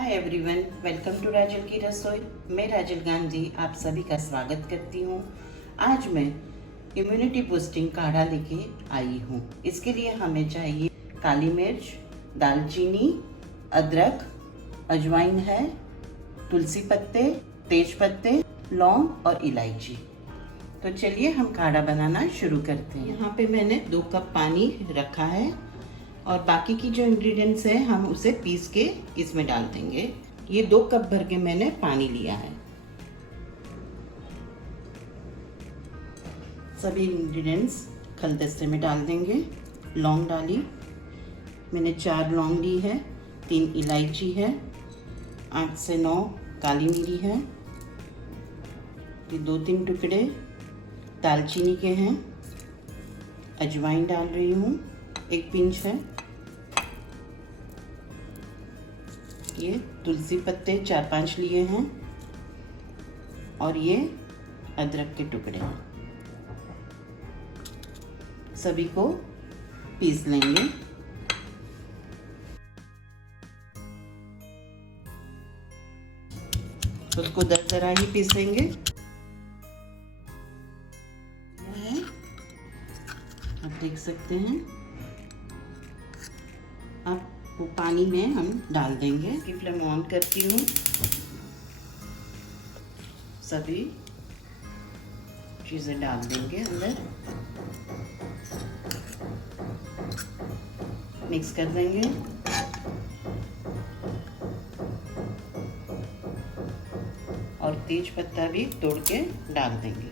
Hi everyone, welcome to राजल की रसोई। मैं राजल गांधी आप सभी का स्वागत करती हूँ। आज मैं इम्यूनिटी बूस्टिंग काढ़ा लेके आई हूँ। इसके लिए हमें चाहिए काली मिर्च, दालचीनी, अदरक, अजवाइन है, तुलसी पत्ते, तेज पत्ते, लौंग और इलायची। तो चलिए हम काढ़ा बनाना शुरू करते हैं। यहाँ पे मैंने 2 कप पानी रखा है और बाकी की जो इंग्रेडिएंट्स हैं हम उसे पीस के इसमें डाल देंगे। ये 2 कप भर के मैंने पानी लिया है। सभी इंग्रेडिएंट्स खलदस्ते में डाल देंगे। लौंग डाली, मैंने 4 लौंग ली है, 3 इलायची है, 8 से 9 काली मिरी है, ये 2-3 टुकड़े दालचीनी के हैं। अजवाइन डाल रही हूँ, 1 पिंच है। ये तुलसी पत्ते 4-5 लिए हैं और ये अदरक के टुकड़े हैं। सभी को पीस लेंगे। उसको दरदरा ही पीसेंगे। आप देख सकते हैं। अब वो पानी में हम डाल देंगे। इसकी फ्लेम ऑन करती हूँ। सभी चीज़ें डाल देंगे अंदर, मिक्स कर देंगे। और तेज पत्ता भी तोड़ के डाल देंगे।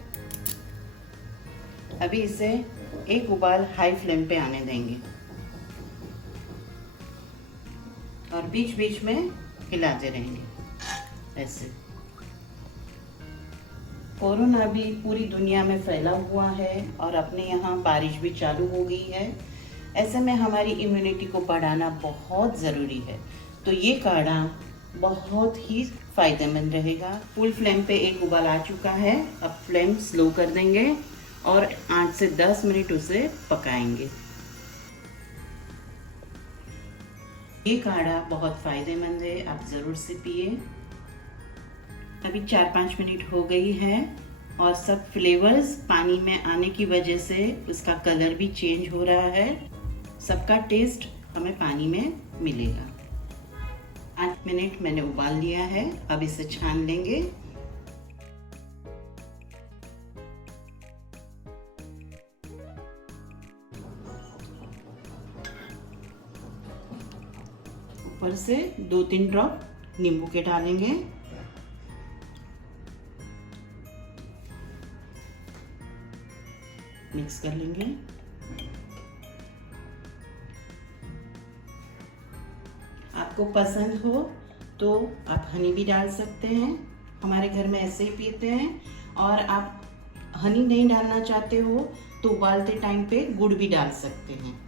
अभी इसे एक उबाल हाई फ्लेम पे आने देंगे और बीच बीच में हिलाते रहेंगे ऐसे। कोरोना भी पूरी दुनिया में फैला हुआ है और अपने यहाँ बारिश भी चालू हो गई है। ऐसे में हमारी इम्यूनिटी को बढ़ाना बहुत ज़रूरी है। तो ये काढ़ा बहुत ही फायदेमंद रहेगा। फुल फ्लेम पे एक उबाल आ चुका है। अब फ्लेम स्लो कर देंगे और 8 से 10 मिनट उसे पकाएंगे। ये काढ़ा बहुत फायदेमंद है, आप ज़रूर से पिए। अभी 4-5 मिनट हो गई है और सब फ्लेवर्स पानी में आने की वजह से उसका कलर भी चेंज हो रहा है। सबका टेस्ट हमें पानी में मिलेगा। 8 मिनट मैंने उबाल लिया है। अब इसे छान लेंगे। ऊपर से 2-3 ड्रॉप नींबू के डालेंगे। मिक्स कर लेंगे। आपको पसंद हो तो आप हनी भी डाल सकते हैं। हमारे घर में ऐसे ही पीते हैं। और आप हनी नहीं डालना चाहते हो तो उबालते टाइम पे गुड़ भी डाल सकते हैं।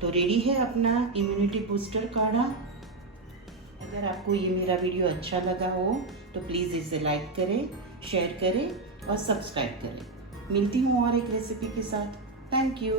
तो रेडी है अपना इम्यूनिटी बूस्टर काढ़ा। अगर आपको ये मेरा वीडियो अच्छा लगा हो तो प्लीज़ इसे लाइक करें, शेयर करें और सब्सक्राइब करें। मिलती हूँ और एक रेसिपी के साथ। Thank you.